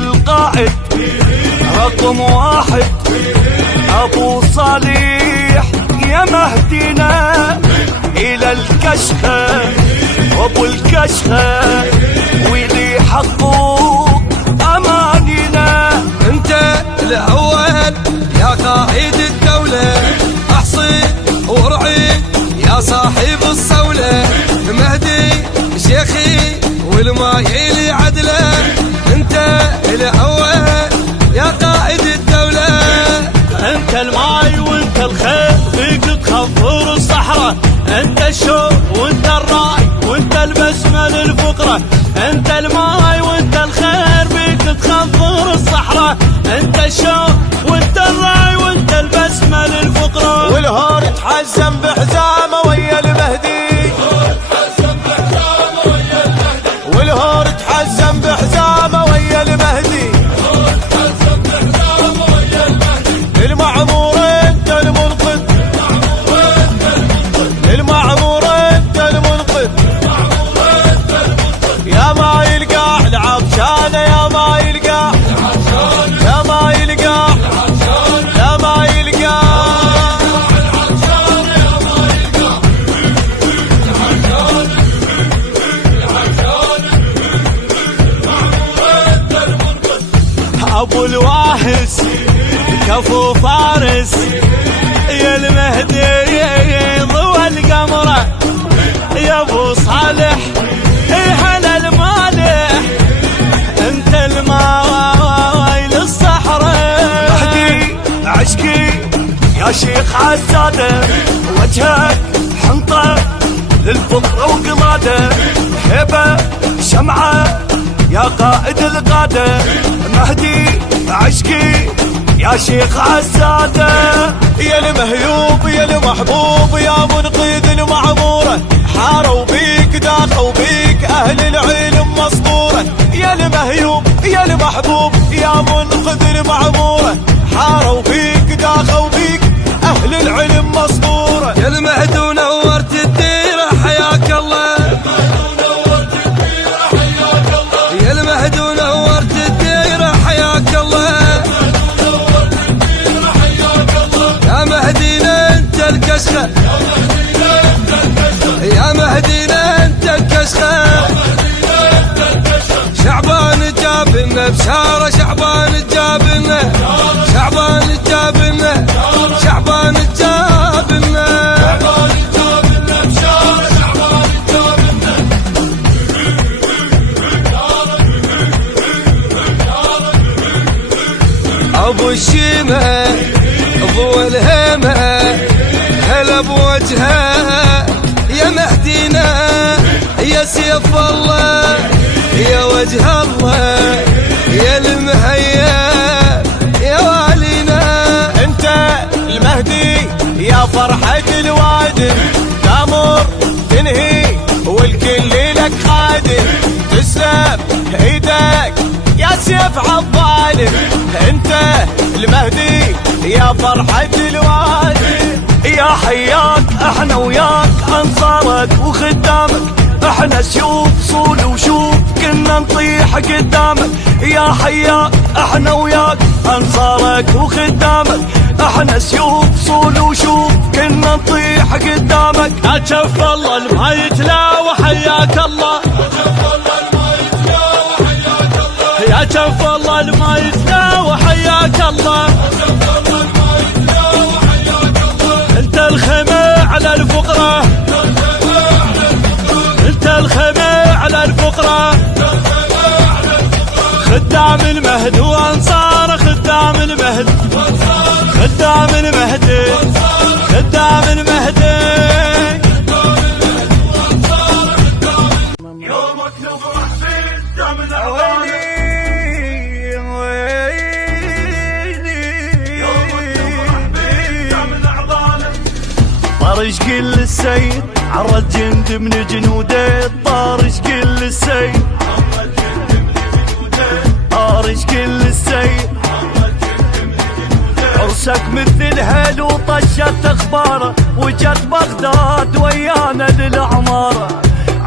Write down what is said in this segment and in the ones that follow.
القائد رقم واحد ابو صالح يا مهدينا الى الكشخة ابو الكشخة واللي حقوق امانينا. انت الاول يا قائد الدولة احصي ورعي يا صاحب الصولة مهدي شيخي والمايل عدله. انت الاول يا قائد الدولة انت الماي وانت الخير فيك تخفر الصحراء. انت الشوق وانت الراي وانت البسمة للفقرة. انت الماي وانت الخير فيك تخفر الصحراء. انت الشوق وانت الراي وانت البسمة للفقرة. والهور تحزم بحزامه ويا المهدي. والهور تحزم بحزامه ويا المهدي. المعمور انت المنقذ. المعمور انت المنقذ. يا ما يلقى العطشانه يا ما يلقى. يا ما يلقى. يا ما يلقى. ابو الواهس كفو فارس يا المهدي ضوى القمرة. يا ابو صالح هلا المالح انت الماي للصحراء. مهدي عشقي يا شيخ عزاده وجهك حنطه للفقر وقلاده. هبه شمعه يا قائد القاده. مهدي عشقي يا شيخ عزاده. يا المهيوب يا المحبوب يا منقذ المعمورة. حاروا بيك داخوا بيك أهل العلم مصبورة. يا المهيوب يا المحبوب يا منقذ المعمورة. حاروا بيك داخوا بيك أهل العلم مصبورة. يا المهدي ونورت الديرة حياك الله. يا المهدي ونورت الديرة حياك الله. يا مهدينا انت الكشخة. يا مهدينا انت الكشخة. شعبان جاب لنا بشارة. شعبان جاب لنا. شعبان جاب لنا. شعبان جاب لنا. ابو الشيمة ضوى الهمة هلا بوجهه. يا مهدينا يا سيف الله يا وجه الله يا المهيب يا والينا. انت المهدي يا فرحة الوادم. تامر تنهي والكل لك خادم. تسلم ايدك يا سيف عالظالم. انت المهدي يا فرحة الوادي. يا حياك احنا وياك انصارك وخدامك. احنا سيوف صول وشوف كنا نطيح قدامك. يا حياك احنا وياك انصارك وخدامك. احنا سيوف صول وشوف كنا نطيح قدامك. لا جف الله الميت لا وحياك الله. يا جف الله الميت لا وحياك الله. انت الخيمة على الفقرة. انت الخيمة على الفقرة. خدام المهد وانصار خدام المهد. خدام المهدي. خدام المهدي. يومك نفرح فيه دم العوالي. طارش كل السيد عرض جند من جنوده. طارش كل السيد. طارش كل السيد. عرسك مثل هلو طشت اخباره. وجت بغداد ويانا للعماره.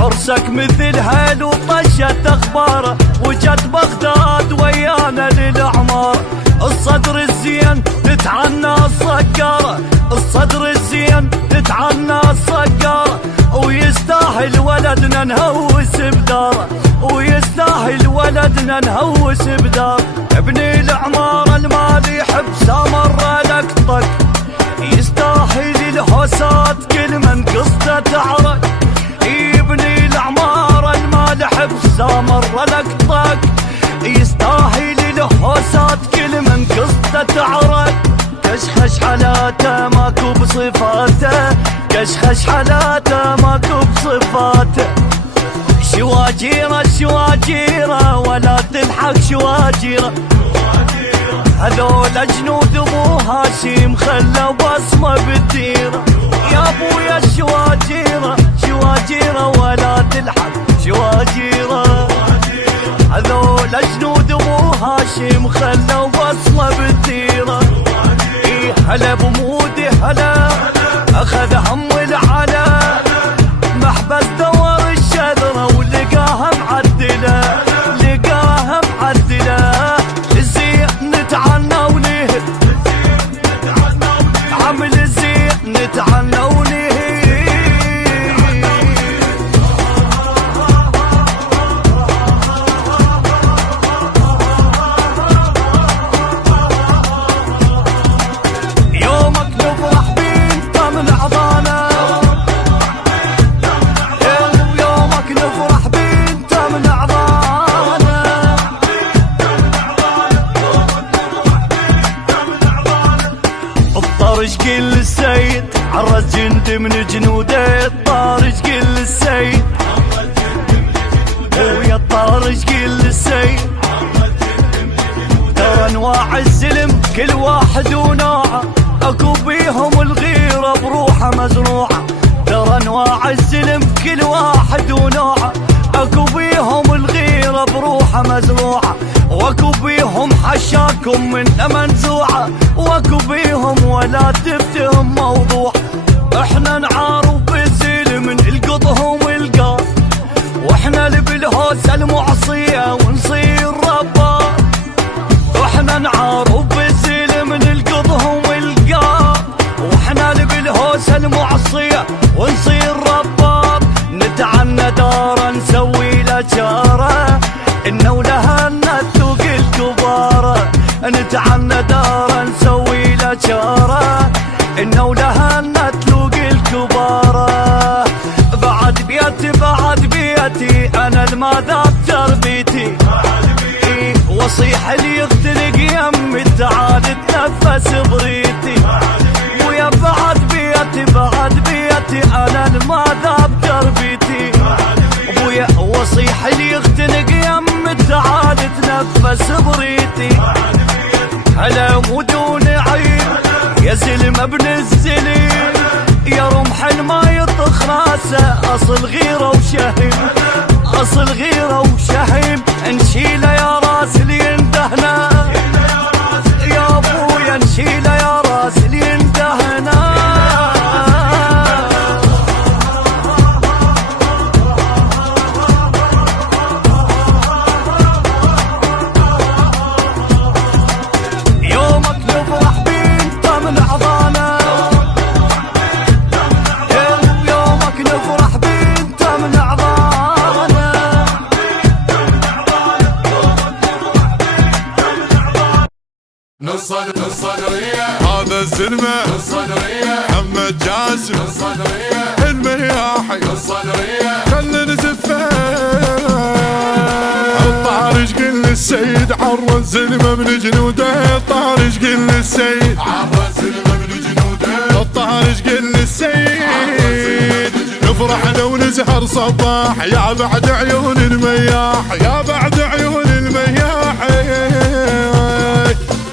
عرسك مثل هلو طشت اخباره، وجت بغداد ويانا للعمار. الصدر الزين تتعنى الصقارة، الصدر الزين تتعنى الصقارة، ويستاهل ولدنا نهوس بداره، ويستاهل ولدنا نهوس بداره. ابن العمارة المال يحب سامر لك طق، يستاهل الهوسات كل من قصته تعرق. ابن العمارة المال يحب سامر لك طق، يستاهل الهوسات كل من قصته تعرق. كشخش حالاته ماكو بصفاته، كشخش حالاته ماكو بصفاته. شواجيره شواجيره ولا تلحق شواجيره، هذول جنود ابو هاشم خلوا بصمه بالديره. يا ابويا الشواجيره شواجيره ولا تلحق شواجيره، هذول جنود ابو هاشم خلوا بصمه بالديره. اي هلا بمودي هلا اخذ هم العلا، محبس دور الشذره ولقاها معدله، لقاها معدله. الزين نتعنى ونهد، عمل الزين نتعنى ونهد. يومك نفرح بين طمن عضانا، يومك نفرح بين طمن عضانا. الطرش قل السيد عرس جند من جنوده، الطارش قل السيد ويا الطارش قل السيد. ترى انواع الزلم كل واحد ونوعه، اكو بيهم الغيره بروحه مزروعه. ترى انواع الزلم كل واحد ونوعه، اكو بيهم الغيره بروحه مزروعه. واكو بيهم حشاكم من منزوعه، واكو بيهم ولا تفتهم موضوع. احنا نعارف بالزلم نلقطهم القاف، واحنا اللي بالهوسه المعصيه ونصير رباب. واحنا نعارف بالزلم نلقطهم القاف، واحنا اللي بالهوسه المعصيه ونصير رباب. نتعنى داره نسوي له جاره، انه ولها نتوق الكباره. نتعنى داره نسوي له جاره، انه ولها نتوق الكباره. بعد بيتي بعد بيتي انا الماذا بتربيتي، وصيح اللي يختنق يمي تعال تنفس بريتي. ويا بعد بيتي بعد بيتي انا الماذا بتربيتي. ابويا وصيح اللي يختنق يمي تعال تنفس بريتي. هلا ودون عين يا زلم ابن الزلم، يا رمح ما يطخ راسه اصل غيره وشهم، اصل غيره وشهم. نشيله يا راس اللي اندهنا، يا ابويا نشيله يا راس اللي اندهنا. يومك نفرح بين طمن عضانا، يومك نفرح بين طمن عضانا. الصدرية هذا الزلمة، الصدرية محمد جاسم، الصدرية المياحي، الصدرية خلنا نزفه. الطارش قل السيد عرى الزلمة من جنوده، الطارش قل السيد عرى الزلمة من جنوده، الطارش قل السيد. نفرح لو نزهر صباح يا بعد عيون المياح، يا بعد عيون المياح.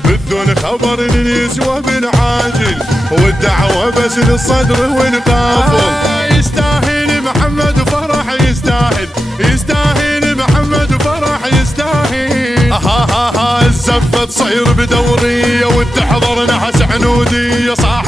بدون خبر يسوى بالعاجل، والدعوة بس للصدر والقافل. يستاهل محمد فرح، يستاهل يستاهل محمد فرح، يستاهل. الزفة تصير بدورية وتحضر نحس عنودية صاحب